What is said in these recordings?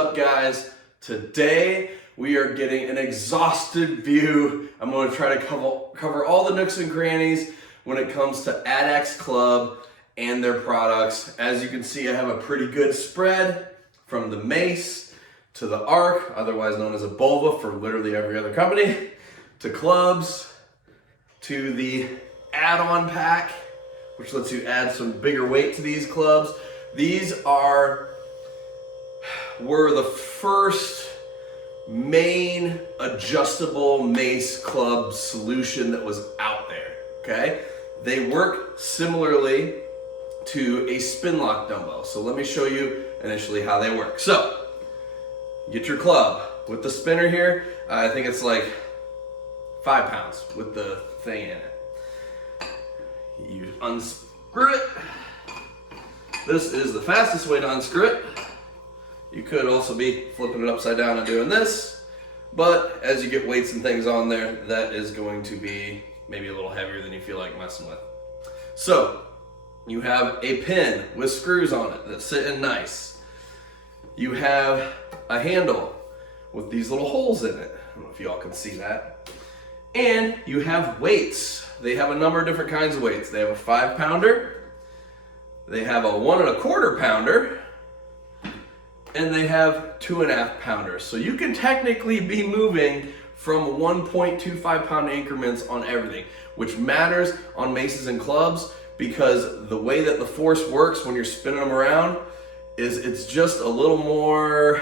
up, guys? Today we are getting an exhaustive view. I'm going to try to cover all the nooks and crannies when it comes to Adex Club and their products. As you can see, I have a pretty good spread from the mace to the arc, otherwise known as a Bulva for literally every other company, to clubs, to the add-on pack, which lets you add some bigger weight to these clubs. These were the first main adjustable mace club solution that was out there, okay? They work similarly to a spin lock dumbbell. So let me show you initially how they work. So, get your club with the spinner here. I think it's like 5 pounds with the thing in it. You unscrew it. This is the fastest way to unscrew it. You could also be flipping it upside down and doing this, but as you get weights and things on there, that is going to be maybe a little heavier than you feel like messing with. So, you have a pin with screws on it that's sitting nice. You have a handle with these little holes in it. I don't know if you all can see that. And you have weights. They have a number of different kinds of weights. They have a 5-pounder, they have a 1 1/4 pounder, and they have 2 1/2 pounders. So you can technically be moving from 1.25 pound increments on everything, which matters on maces and clubs because the way that the force works when you're spinning them around is it's just a little more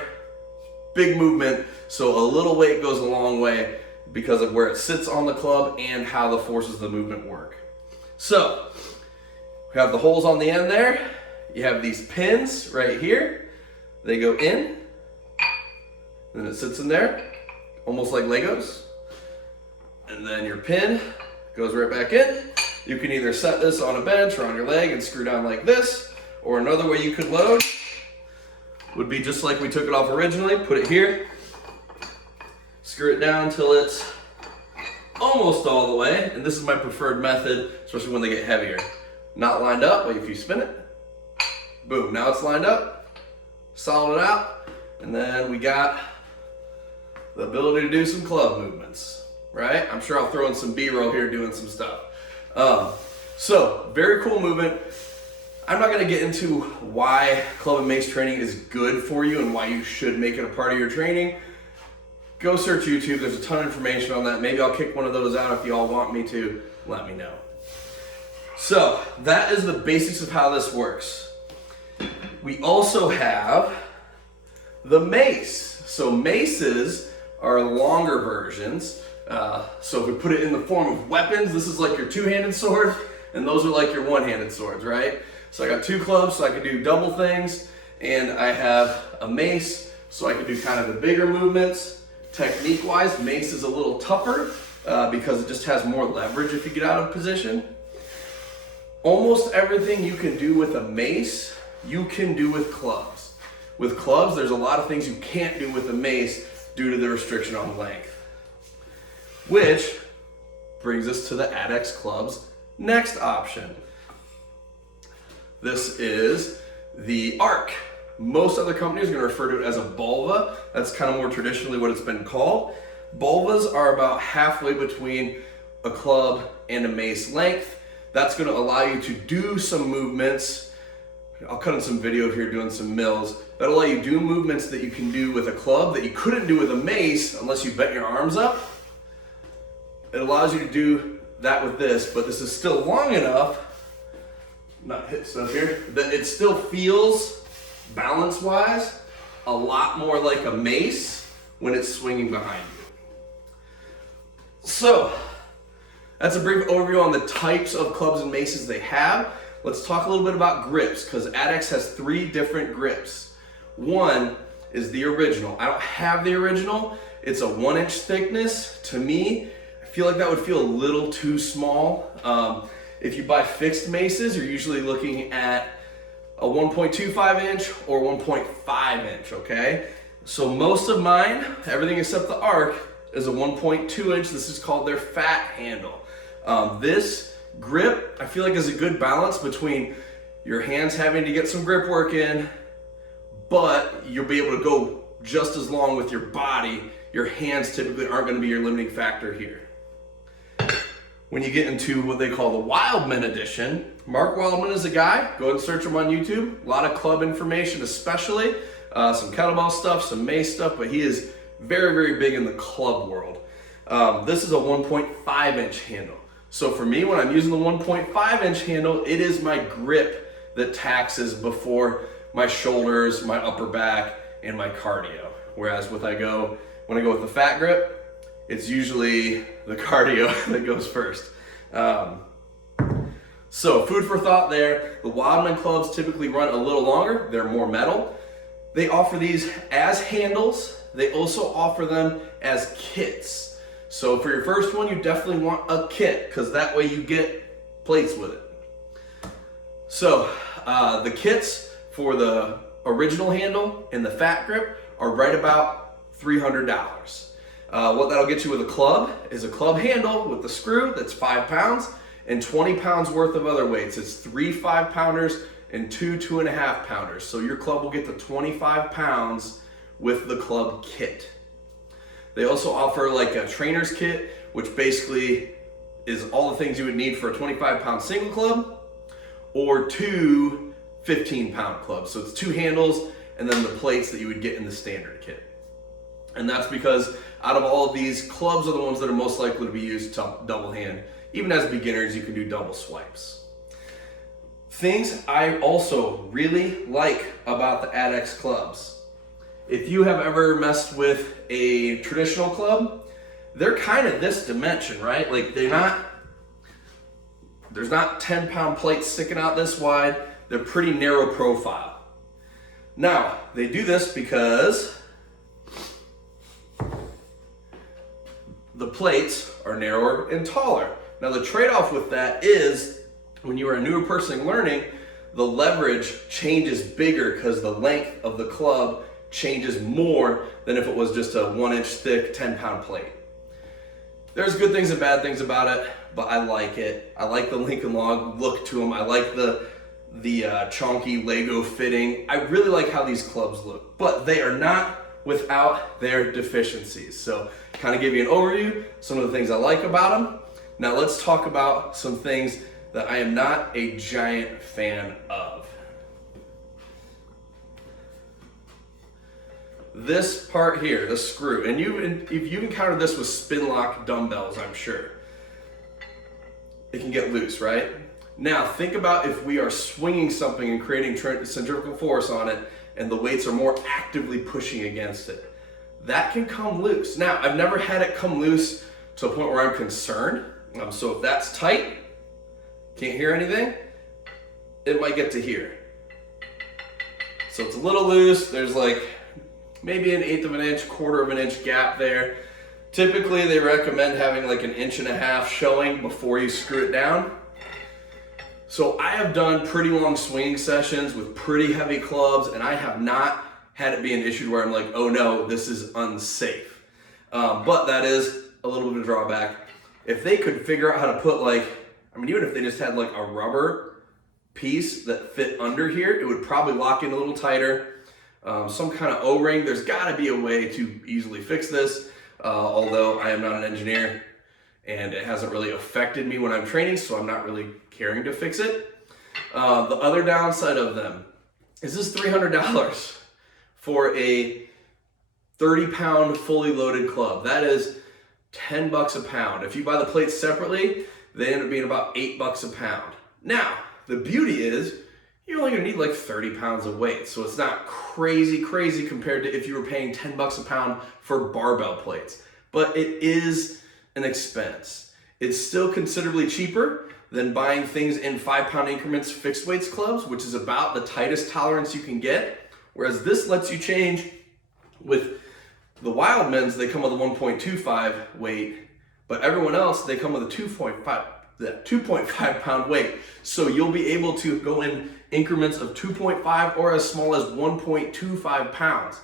big movement. So a little weight goes a long way because of where it sits on the club and how the forces of the movement work. So we have the holes on the end there. You have these pins right here. They go in, then it sits in there, almost like Legos. And then your pin goes right back in. You can either set this on a bench or on your leg and screw down like this, or another way you could load would be just like we took it off originally, put it here, screw it down until it's almost all the way, and this is my preferred method, especially when they get heavier. Not lined up, but if you spin it, boom, now it's lined up. Solid it out, and then we got the ability to do some club movements, right? I'm sure I'll throw in some B-roll here doing some stuff. So, very cool movement. I'm not gonna get into why club and mace training is good for you and why you should make it a part of your training. Go search YouTube, there's a ton of information on that. Maybe I'll kick one of those out if you all want me to, let me know. So, that is the basics of how this works. We also have the mace. So maces are longer versions. So if we put it in the form of weapons, this is like your two-handed sword, and those are like your one-handed swords, right? So I got 2 clubs, so I can do double things, and I have a mace, so I can do kind of the bigger movements. Technique-wise, mace is a little tougher because it just has more leverage if you get out of position. Almost everything you can do with a mace you can do with clubs. With clubs, there's a lot of things you can't do with a mace due to the restriction on length. Which brings us to the Adex Club's next option. This is the arc. Most other companies are going to refer to it as a Bulva. That's kind of more traditionally what it's been called. Bulvas are about halfway between a club and a mace length. That's going to allow you to do some movements. I'll cut in some video here doing some mills. That'll allow you to do movements that you can do with a club that you couldn't do with a mace unless you bent your arms up. It allows you to do that with this, but this is still long enough, not hit stuff here, that it still feels, balance-wise, a lot more like a mace when it's swinging behind you. So, that's a brief overview on the types of clubs and maces they have. Let's talk a little bit about grips, because Adex has 3 different grips. One is the original. I don't have the original. It's a 1-inch thickness. To me, I feel like that would feel a little too small. If you buy fixed maces, you're usually looking at a 1.25 inch or 1.5 inch, okay? So most of mine, everything except the arc, is a 1.2 inch. This is called their fat handle. This grip, I feel like, is a good balance between your hands having to get some grip work in, but you'll be able to go just as long with your body. Your hands typically aren't going to be your limiting factor here. When you get into what they call the Wildman edition, Mark Wildman is a guy. Go ahead and search him on YouTube. A lot of club information, especially some kettlebell stuff, some mace stuff, but he is very, very big in the club world. This is a 1.5 inch handle. So for me, when I'm using the 1.5 inch handle, it is my grip that taxes before my shoulders, my upper back, and my cardio. Whereas when I go with the fat grip, it's usually the cardio that goes first. So food for thought there. The Wildman clubs typically run a little longer. They're more metal. They offer these as handles. They also offer them as kits. So for your first one, you definitely want a kit because that way you get plates with it. So the kits for the original handle and the fat grip are right about $300. What that'll get you with a club is a club handle with the screw that's 5 pounds and 20 pounds worth of other weights. It's 3 5-pounders and 2 2.5-pounders. So your club will get to 25 pounds with the club kit. They also offer like a trainer's kit, which basically is all the things you would need for a 25-pound single club or 2 15-pound clubs. So it's 2 handles and then the plates that you would get in the standard kit. And that's because out of all of these, clubs are the ones that are most likely to be used to double hand. Even as beginners, you can do double swipes. Things I also really like about the Adex clubs. If you have ever messed with a traditional club, they're kind of this dimension, right? Like there's not 10-pound plates sticking out this wide. They're pretty narrow profile. Now, they do this because the plates are narrower and taller. Now the trade-off with that is when you are a newer person learning, the leverage changes bigger because the length of the club changes more than if it was just a 1-inch thick 10-pound plate. There's good things and bad things about it, but I like it. I like the Lincoln Log look to them. I like the chonky Lego fitting. I really like how these clubs look, but they are not without their deficiencies. So kind of give you an overview, some of the things I like about them. Now let's talk about some things that I am not a giant fan of. This part here, the screw, and if you've encountered this with spin lock dumbbells, I'm sure. It can get loose, right? Now think about if we are swinging something and creating centrifugal force on it and the weights are more actively pushing against it. That can come loose. Now, I've never had it come loose to a point where I'm concerned. So if that's tight, can't hear anything, it might get to here. So it's a little loose. There's like maybe 1/8 of an inch, 1/4 of an inch gap there. Typically, they recommend having like 1.5 inches showing before you screw it down. So I have done pretty long swinging sessions with pretty heavy clubs, and I have not had it be an issue where I'm like, oh no, this is unsafe. But that is a little bit of a drawback. If they could figure out how to put even if they just had like a rubber piece that fit under here, it would probably lock in a little tighter. Some kind of O-ring, there's gotta be a way to easily fix this, although I am not an engineer and it hasn't really affected me when I'm training, so I'm not really caring to fix it. The other downside of them is this $300 for a 30-pound fully loaded club. That is $10 a pound. If you buy the plates separately, they end up being about $8 a pound. Now, the beauty is you're only gonna need like 30 pounds of weight, so it's not crazy compared to if you were paying $10 a pound for barbell plates. But it is an expense. It's still considerably cheaper than buying things in 5-pound increments fixed weights clubs, which is about the tightest tolerance you can get. Whereas this lets you change with the Wildmans, they come with a 1.25 weight, but everyone else, they come with a 2.5 pound weight. So you'll be able to go in increments of 2.5 or as small as 1.25 pounds.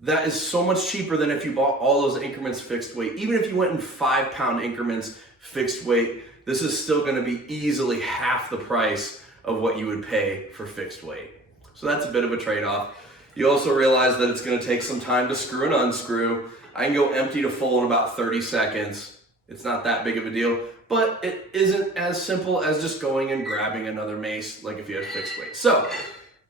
That is so much cheaper than if you bought all those increments fixed weight. Even if you went in 5-pound increments fixed weight, this is still gonna be easily half the price of what you would pay for fixed weight. So that's a bit of a trade-off. You also realize that it's going to take some time to screw and unscrew. I can go empty to full in about 30 seconds. It's not that big of a deal, but it isn't as simple as just going and grabbing another mace like if you had fixed weight. So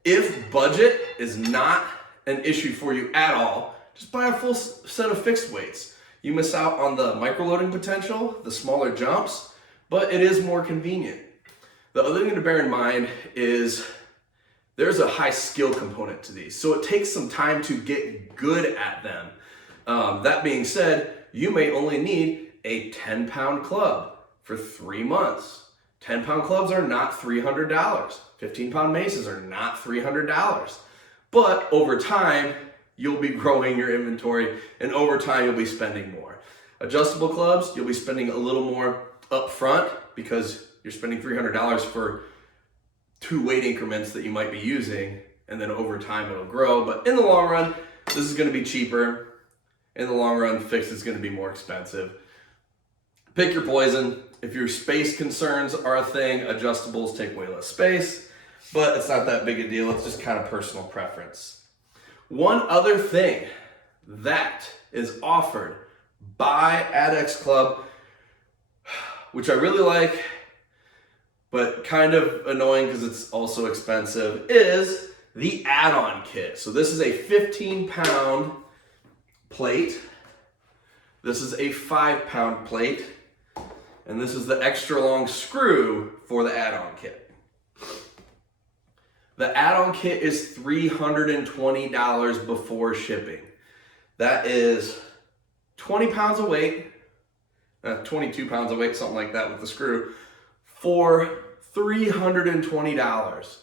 if budget is not an issue for you at all, just buy a full set of fixed weights. You miss out on the microloading potential, the smaller jumps, but it is more convenient. The other thing to bear in mind is there's a high skill component to these, so it takes some time to get good at them. That being said, you may only need a 10-pound club for 3 months. 10-pound clubs are not $300. 15-pound maces are not $300. But over time, you'll be growing your inventory, and over time, you'll be spending more. Adjustable clubs, you'll be spending a little more up front because you're spending $300 for 2 weight increments that you might be using, and then over time it'll grow. But in the long run, this is going to be cheaper. In the long run, fixed is going to be more expensive. Pick your poison. If your space concerns are a thing, adjustables take way less space, but it's not that big a deal. It's just kind of personal preference. One other thing that is offered by Adex Club, which I really like, but kind of annoying because it's also expensive, is the add-on kit. So this is a 15-pound plate. This is a 5-pound plate. And this is the extra long screw for the add-on kit. The add-on kit is $320 before shipping. That is 20 pounds of weight, 22 pounds of weight, something like that with the screw, for $320.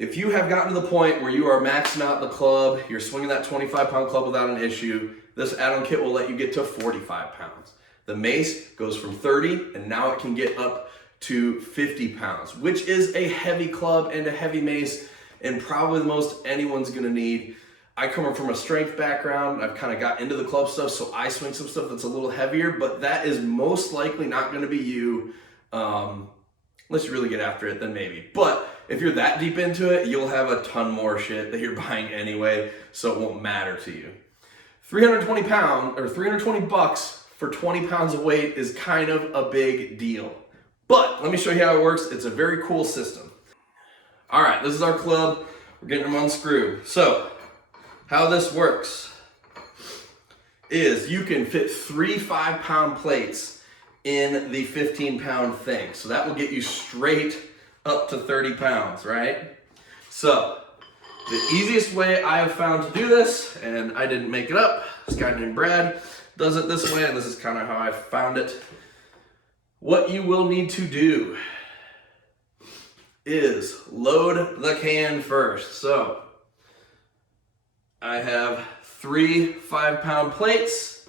If you have gotten to the point where you are maxing out the club, you're swinging that 25-pound club without an issue, this add-on kit will let you get to 45 pounds. The mace goes from 30, and now it can get up to 50 pounds, which is a heavy club and a heavy mace, and probably the most anyone's gonna need. I come from a strength background. I've kind of got into the club stuff, so I swing some stuff that's a little heavier, but that is most likely not gonna be you, unless you really get after it, then maybe. But if you're that deep into it, you'll have a ton more shit that you're buying anyway, so it won't matter to you. 320 bucks for 20 pounds of weight is kind of a big deal. But let me show you how it works. It's a very cool system. All right, this is our club. We're getting them unscrewed. So how this works is you can fit 3 5-pound plates in the 15-pound thing. So that will get you straight up to 30 pounds, right? So the easiest way I have found to do this, and I didn't make it up, this guy named Brad does it this way, and this is kind of how I found it. What you will need to do is load the can first. So I have 3 5-pound plates.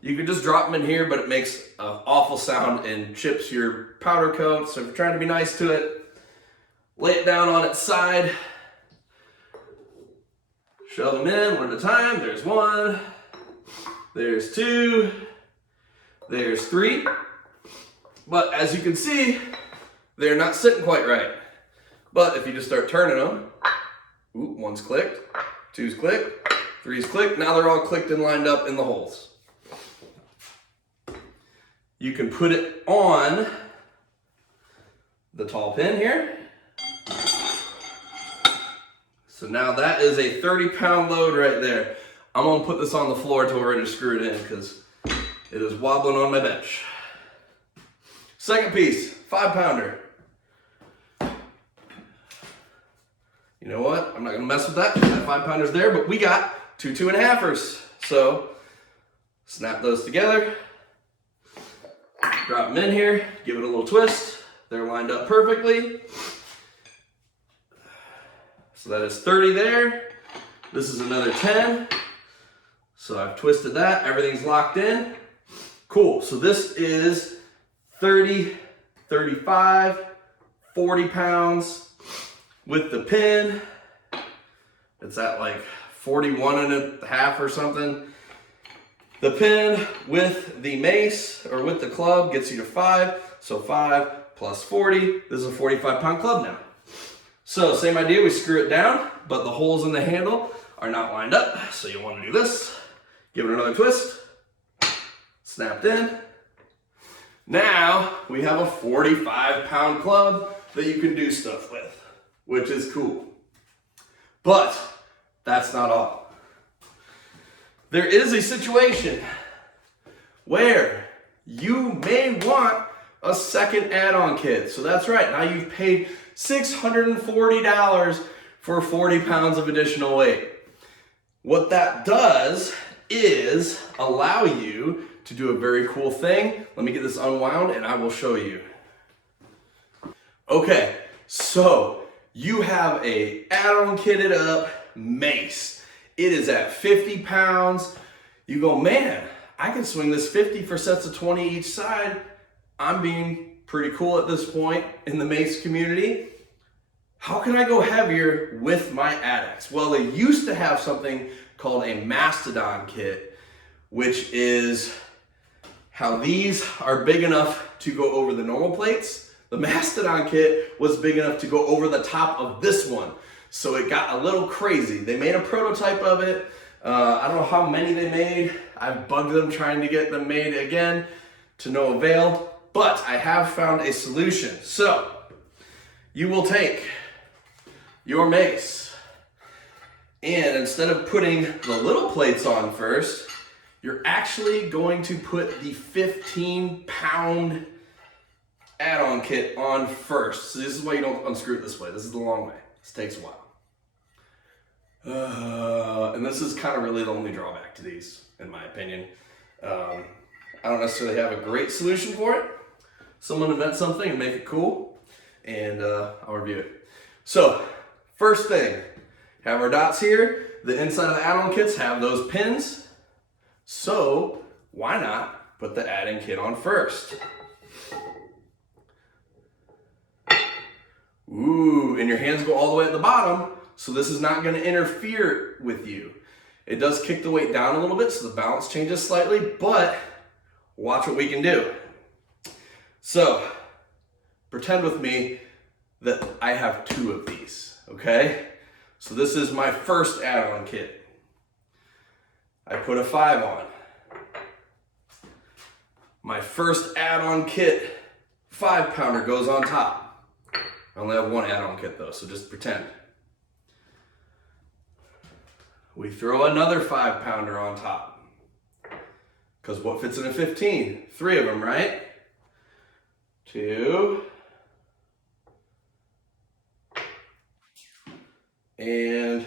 You can just drop them in here, but it makes an awful sound and chips your powder coat. So if you're trying to be nice to it, lay it down on its side. Shove them in one at a time. There's 1. There's 2, there's 3, but as you can see, they're not sitting quite right. But if you just start turning them, ooh, 1's clicked, 2's clicked, 3's clicked, now they're all clicked and lined up in the holes. You can put it on the tall pin here. So now that is a 30-pound load right there. I'm gonna put this on the floor until we're ready to screw it in because it is wobbling on my bench. Second piece, 5-pounder. You know what? I'm not gonna mess with that. That 5-pounder's there, but we got 2 2.5ers. So snap those together, drop them in here, give it a little twist. They're lined up perfectly. So that is 30 there. This is another 10. So I've twisted that, everything's locked in. Cool, so this is 30, 35, 40 pounds with the pin. It's at like 41.5 or something. The pin with the mace or with the club gets you to 5. So 5 plus 40, this is a 45-pound club now. So same idea, we screw it down, but the holes in the handle are not lined up. So you want to do this, give it another twist, snapped in. Now we have a 45-pound club that you can do stuff with, which is cool. But that's not all. There is a situation where you may want a second add-on kit. So that's right, now you've paid $640 for 40 pounds of additional weight. What that does is allow you to do a very cool thing. Let me get this unwound and I will show you. Okay, so you have a add-on kitted up mace. It is at 50 pounds. You go, man, I can swing this 50 for sets of 20 each side. I'm being pretty cool at this point in the mace community. How can I go heavier with my Adex? Well, they used to have something called a Mastodon kit, which is how these are big enough to go over the normal plates. The Mastodon kit was big enough to go over the top of this one. So it got a little crazy. They made a prototype of it. I don't know how many they made. I've bugged them trying to get them made again to no avail, but I have found a solution. So you will take your mace and instead of putting the little plates on first, you're actually going to put the 15-pound add-on kit on first. So this is why you don't unscrew it this way. This is the long way. This takes a while. And this is kind of really the only drawback to these, in my opinion. I don't necessarily have a great solution for it. Someone invent something and make it cool, and I'll review it. So, first thing, have our dots here. The inside of the add-on kits have those pins. So, why not put the add-in kit on first? Ooh, and your hands go all the way at the bottom, so this is not going to interfere with you. It does kick the weight down a little bit, so the balance changes slightly, but watch what we can do. So, pretend with me that I have 2 of these, okay? So this is my first add-on kit. I put a 5 on. My first add-on kit 5-pounder goes on top. I only have 1 add-on kit though, so just pretend. We throw another 5-pounder on top. Because what fits in a 15? 3 of them, right? 2. And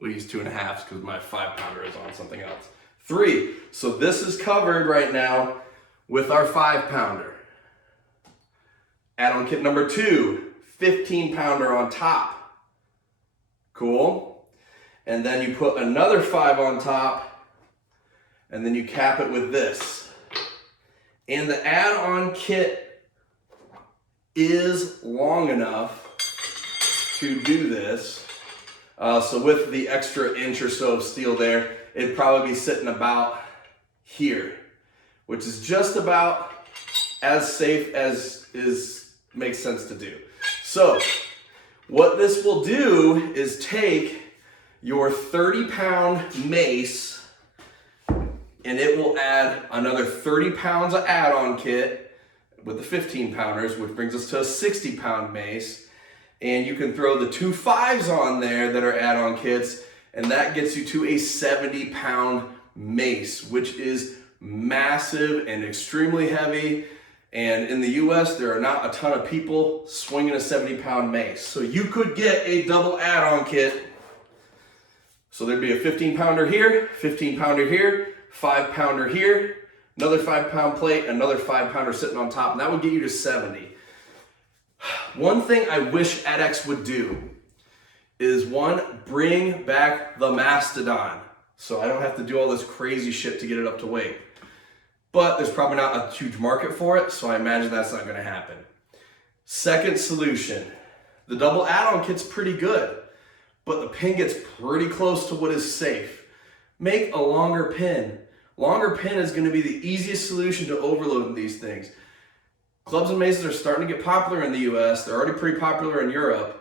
we use 2.5s because my 5-pounder is on something else. 3. So this is covered right now with our 5-pounder. Add-on kit number 2, 15-pounder on top. Cool. And then you put another 5 on top, and then you cap it with this. And the add-on kit is long enough to do this. So with the extra inch or so of steel there, it'd probably be sitting about here, which is just about as safe as makes sense to do. So what this will do is take your 30-pound mace and it will add another 30 pounds of add-on kit with the 15-pounders, which brings us to a 60-pound mace. And you can throw the 2 5s on there that are add-on kits, and that gets you to a 70-pound mace, which is massive and extremely heavy. And in the US, there are not a ton of people swinging a 70-pound mace. So you could get a double add-on kit. So there'd be a 15-pounder here, 15-pounder here, 5-pounder here, another 5-pound plate, another 5-pounder sitting on top, and that would get you to 70. One thing I wish Adex would do is, 1, bring back the Mastodon, so I don't have to do all this crazy shit to get it up to weight. But there's probably not a huge market for it, so I imagine that's not going to happen. Second solution, the double add-on kit's pretty good, but the pin gets pretty close to what is safe. Make a longer pin. Longer pin is going to be the easiest solution to overloading these things. Clubs and maces are starting to get popular in the US. They're already pretty popular in Europe.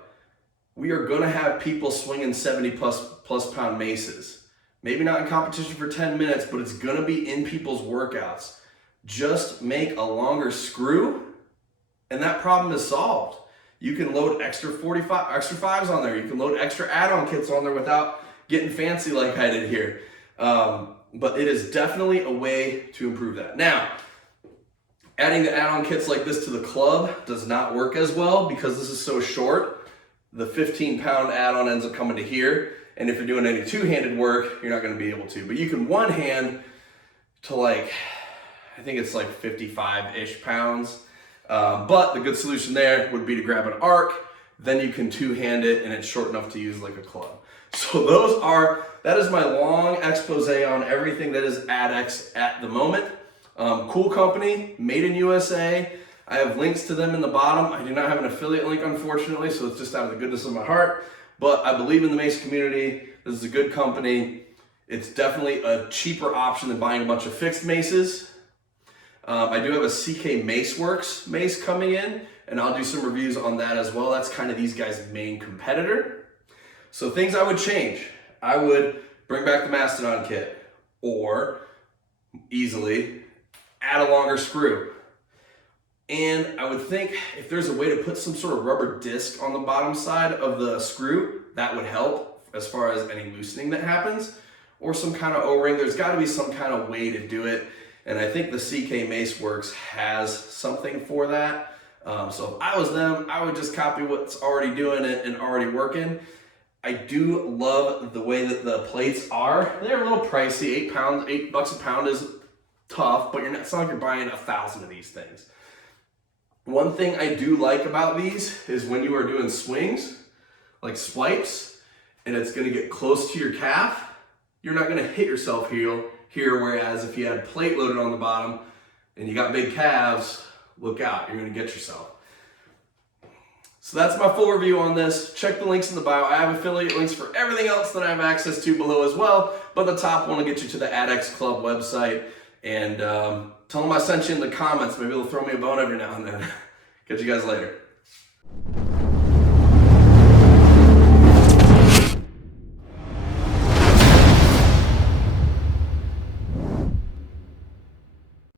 We are going to have people swinging 70 plus pound maces. Maybe not in competition for 10 minutes, but it's going to be in people's workouts. Just make a longer screw and that problem is solved. You can load extra 5s on there. You can load extra add-on kits on there without getting fancy like I did here. But it is definitely a way to improve that. Now, adding the add-on kits like this to the club does not work as well because this is so short. The 15-pound add-on ends up coming to here. And if you're doing any two-handed work, you're not going to be able to. But you can one-hand to like, I think it's like 55-ish pounds. But the good solution there would be to grab an arc. Then you can two-hand it, and it's short enough to use like a club. So that is my long expose on everything that is Adex at the moment. Cool company, made in USA. I have links to them in the bottom. I do not have an affiliate link, unfortunately, so it's just out of the goodness of my heart. But I believe in the mace community. This is a good company. It's definitely a cheaper option than buying a bunch of fixed maces. I do have a CK Maceworks mace coming in, and I'll do some reviews on that as well. That's kind of these guys' main competitor. So things I would change. I would bring back the Mastodon kit, or easily add a longer screw. And I would think if there's a way to put some sort of rubber disc on the bottom side of the screw, that would help as far as any loosening that happens, or some kind of O-ring. There's got to be some kind of way to do it. And I think the CK Maceworks has something for that. So if I was them, I would just copy what's already doing it and already working. I do love the way that the plates are. They're a little pricey. $8 a pound is tough, but it's not like you're buying 1,000 of these things. One thing I do like about these is when you are doing swings, like swipes, and it's going to get close to your calf, you're not going to hit yourself here, whereas if you had plate loaded on the bottom and you got big calves, look out, you're going to get yourself. So that's my full review on this. Check the links in the bio. I have affiliate links for everything else that I have access to below as well, but the top one will get you to the Adex Club website. And tell them I sent you in the comments. Maybe they'll throw me a bone every now and then. Catch you guys later.